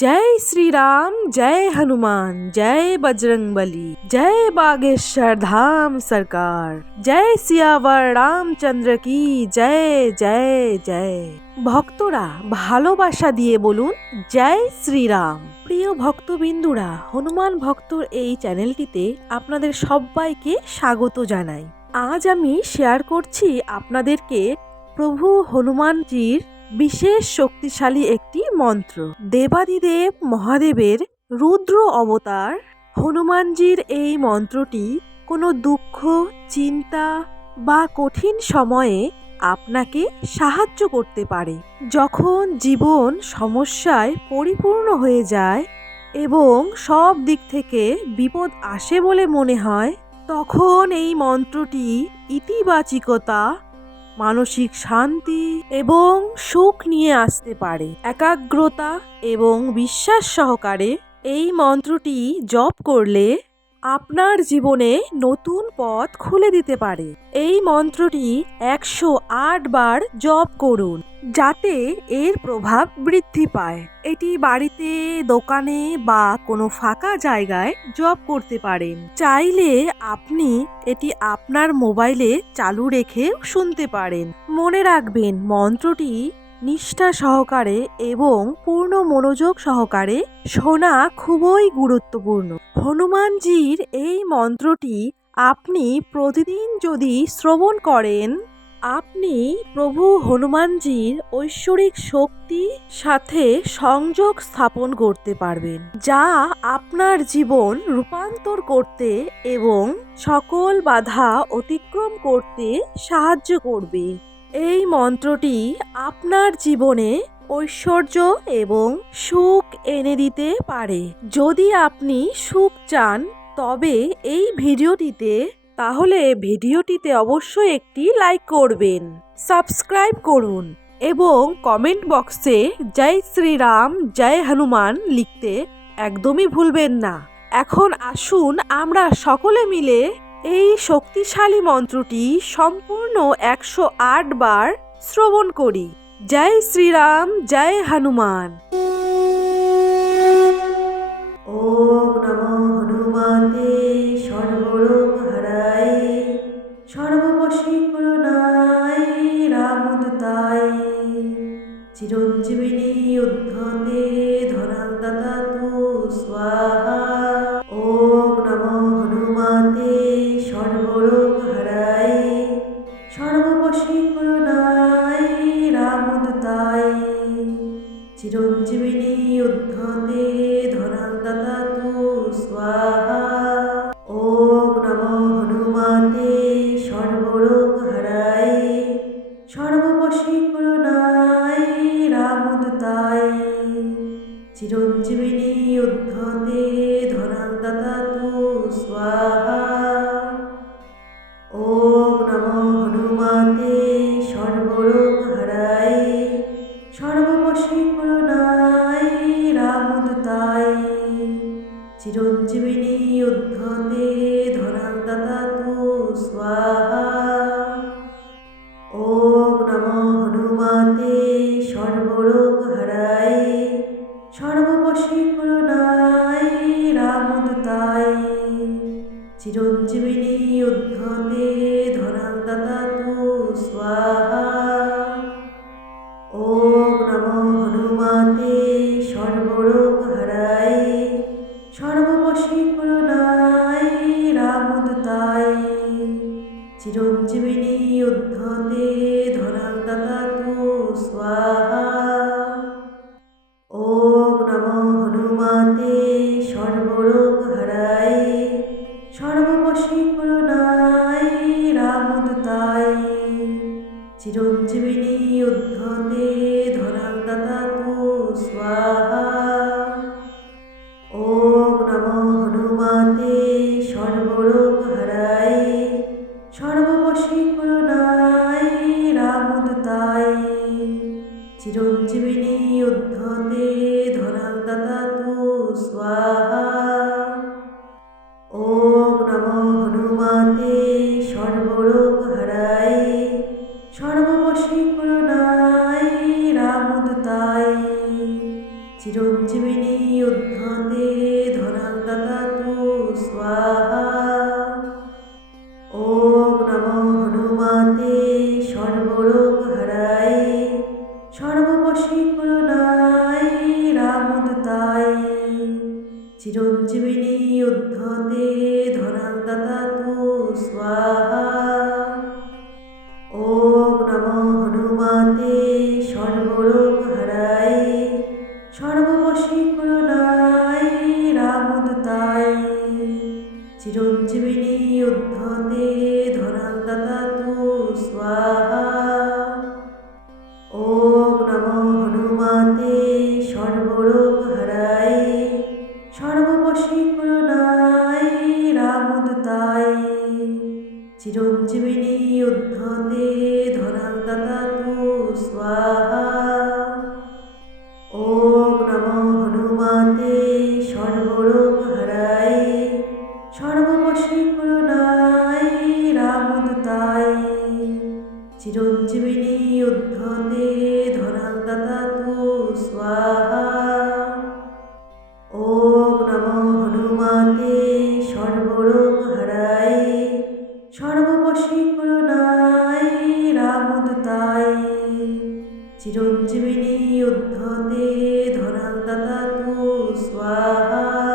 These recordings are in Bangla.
জয় শ্রীরাম, জয় হনুমান, জয় বজরংবলী, জয় বাগেশ্বর ধাম সরকার, জয় সিয়াবর রামচন্দ্র কি জয় জয় জয়। ভক্তরা ভালোবাসা দিয়ে বলুন, জয় শ্রীরাম। প্রিয় ভক্তবিন্দুরা, হনুমান ভক্তর এই চ্যানেলটিতে আপনাদের সবাইকে স্বাগত জানাই। আজ আমি শেয়ার করছি আপনাদেরকে প্রভু হনুমানজির বিশেষ শক্তিশালী একটি মন্ত্র। দেবাদিদেব মহাদেবের রুদ্র অবতার। হনুমানজির এই মন্ত্রটি কোনো দুঃখ, চিন্তা বা কঠিন সময়ে আপনাকে সাহায্য করতে পারে। যখন জীবন সমস্যায় পরিপূর্ণ হয়ে যায় এবং সব দিক থেকে বিপদ আসে বলে মনে হয়, তখন এই মন্ত্রটি ইতিবাচিকতা মানসিক শান্তি এবং সুখ নিয়ে আসতে পারে। একাগ্রতা এবং বিশ্বাস সহকারে এই মন্ত্রটি জপ করলে আপনার জীবনে নতুন পথ খুলে দিতে পারে। এই মন্ত্রটি একশো আট বার জপ করুন, যাতে এর প্রভাব বৃদ্ধি পায়। এটি বাড়িতে, দোকানে বা কোনো ফাঁকা জায়গায় জপ করতে পারেন। চাইলে আপনি এটি আপনার মোবাইলে চালু রেখে শুনতে পারেন। মনে রাখবেন, মন্ত্রটি নিষ্ঠা সহকারে এবং পূর্ণ মনোযোগ সহকারে শোনা খুবই গুরুত্বপূর্ণ। হনুমানজির এই মন্ত্রটি আপনি প্রতিদিন যদি শ্রবণ করেন, আপনি প্রভু হনুমানজির ঐশ্বরিক শক্তি সাথে সংযোগ স্থাপন করতে পারবেন, যা আপনার জীবন রূপান্তর করতে এবং সকল বাধা অতিক্রম করতে সাহায্য করবে। এই মন্ত্রটি আপনার জীবনে ঐশ্বর্য এবং সুখ এনে দিতে পারে। যদি আপনি সুখ চান, তবে এই ভিডিওটিতে, তাহলে ভিডিওটিতে অবশ্যই একটি লাইক করবেন সাবস্ক্রাইব করুন এবং কমেন্ট বক্সে জয় শ্রীরাম, জয় হনুমান লিখতে একদমই ভুলবেন না। এখন আসুন আমরা সকলে মিলে এই শক্তিশালী মন্ত্রটি সম্পূর্ণ একশো আট বার শ্রবণ করি। জয় শ্রীরাম, জয় হনুমান। ও নম হনুমতে চিরঞ্জীবিনী উদ্ধতে ഓം ഹര চিরঞ্জীবিনী উদ্ধতে देवी उद्धते धुरन्दतु स्वाहा।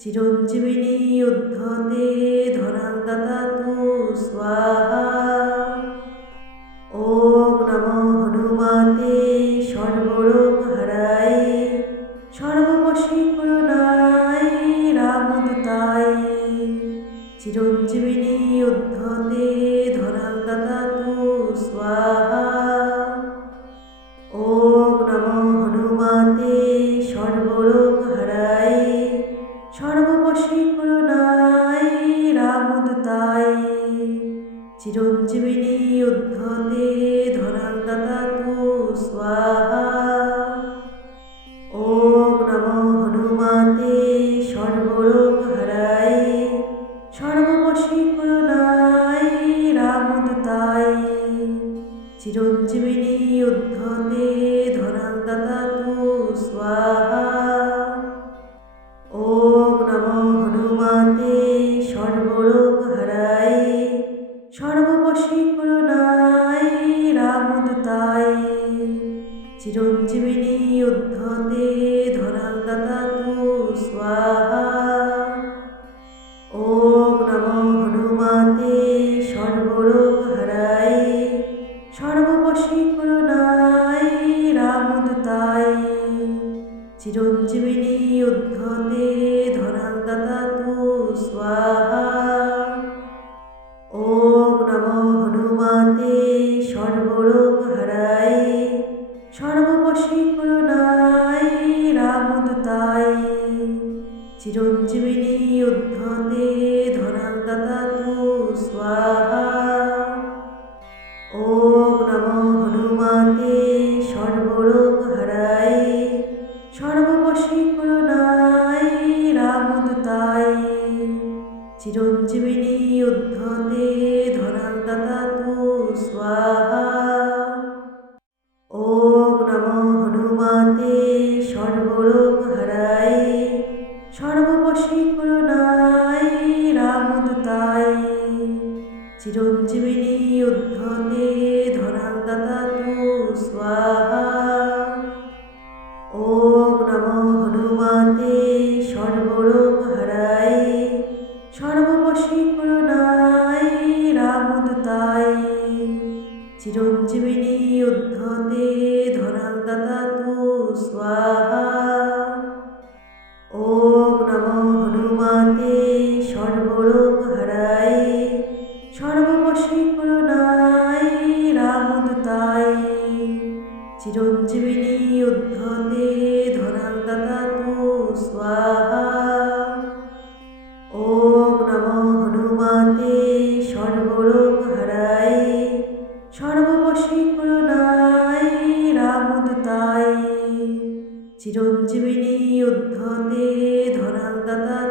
চিরঞ্জীবিনী উদ্ধতে চিরঞ্জীবিনী উদ্ধতে ধরাঙ্গাতা স্বাহা চিরঞ্জীবিনী উদ্ধতে ধরাঙ্গাতা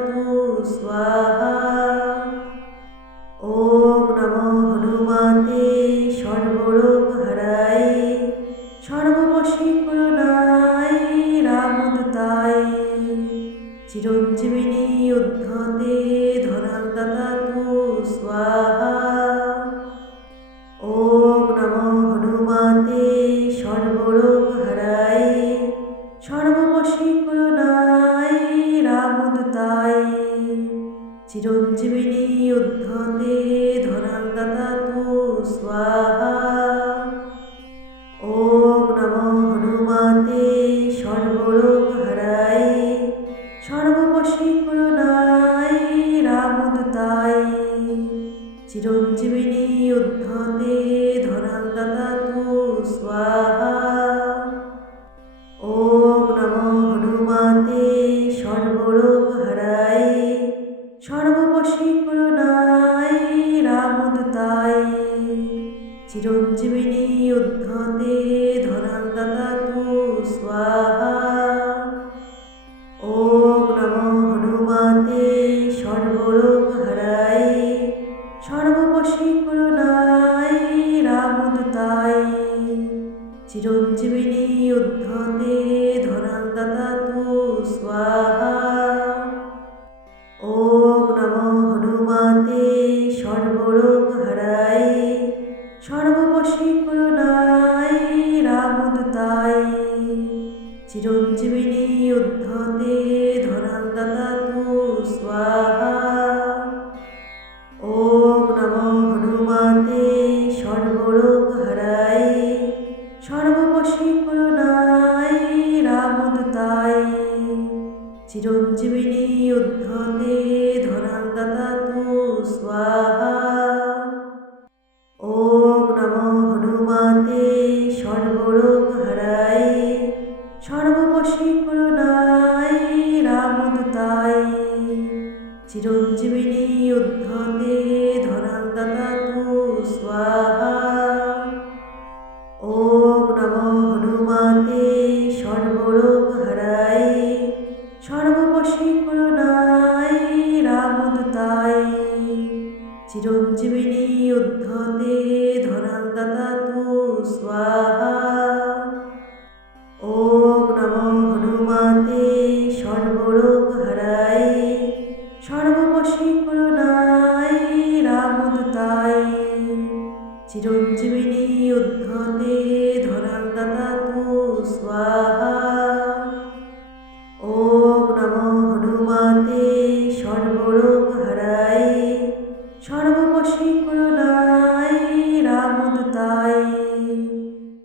সর্বরূপ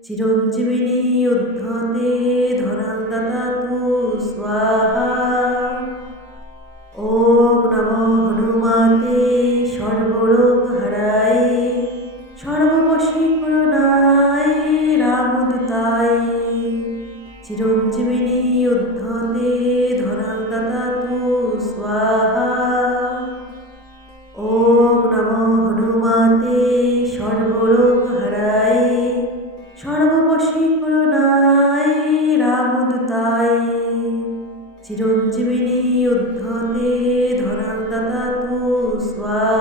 চিরঞ্জীবিনী উদ্ধতে ধনাঙ্গাতা তু স্বাহা। ওম নম হনুমাতে সর্বরোগ হারায় সর্বশিব soir.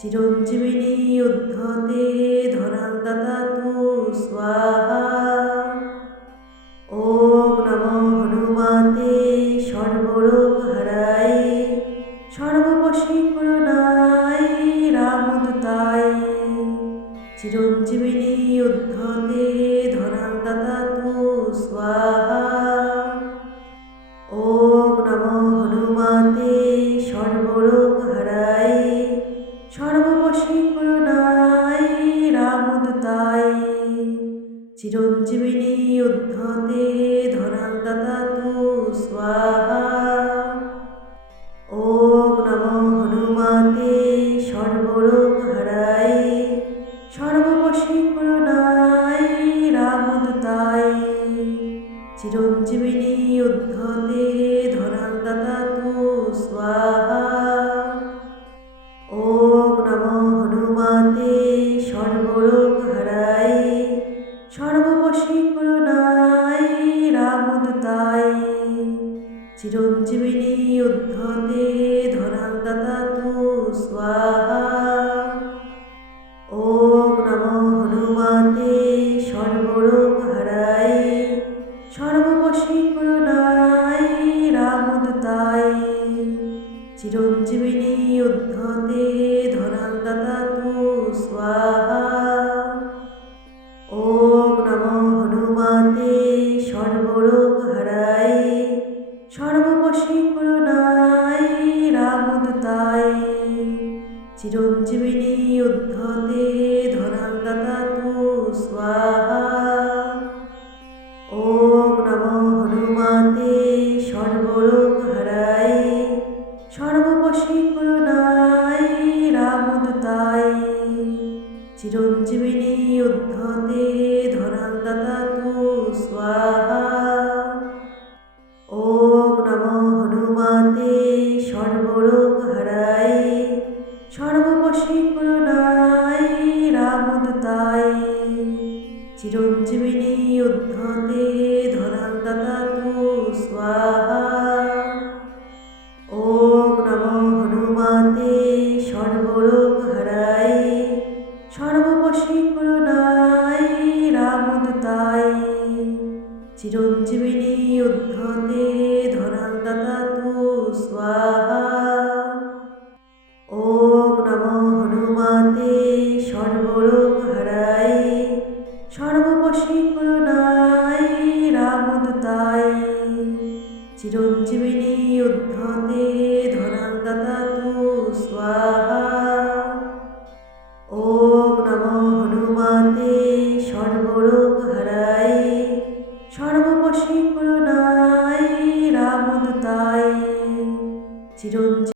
চিরঞ্জীবিনী উদ্ধতে দাতা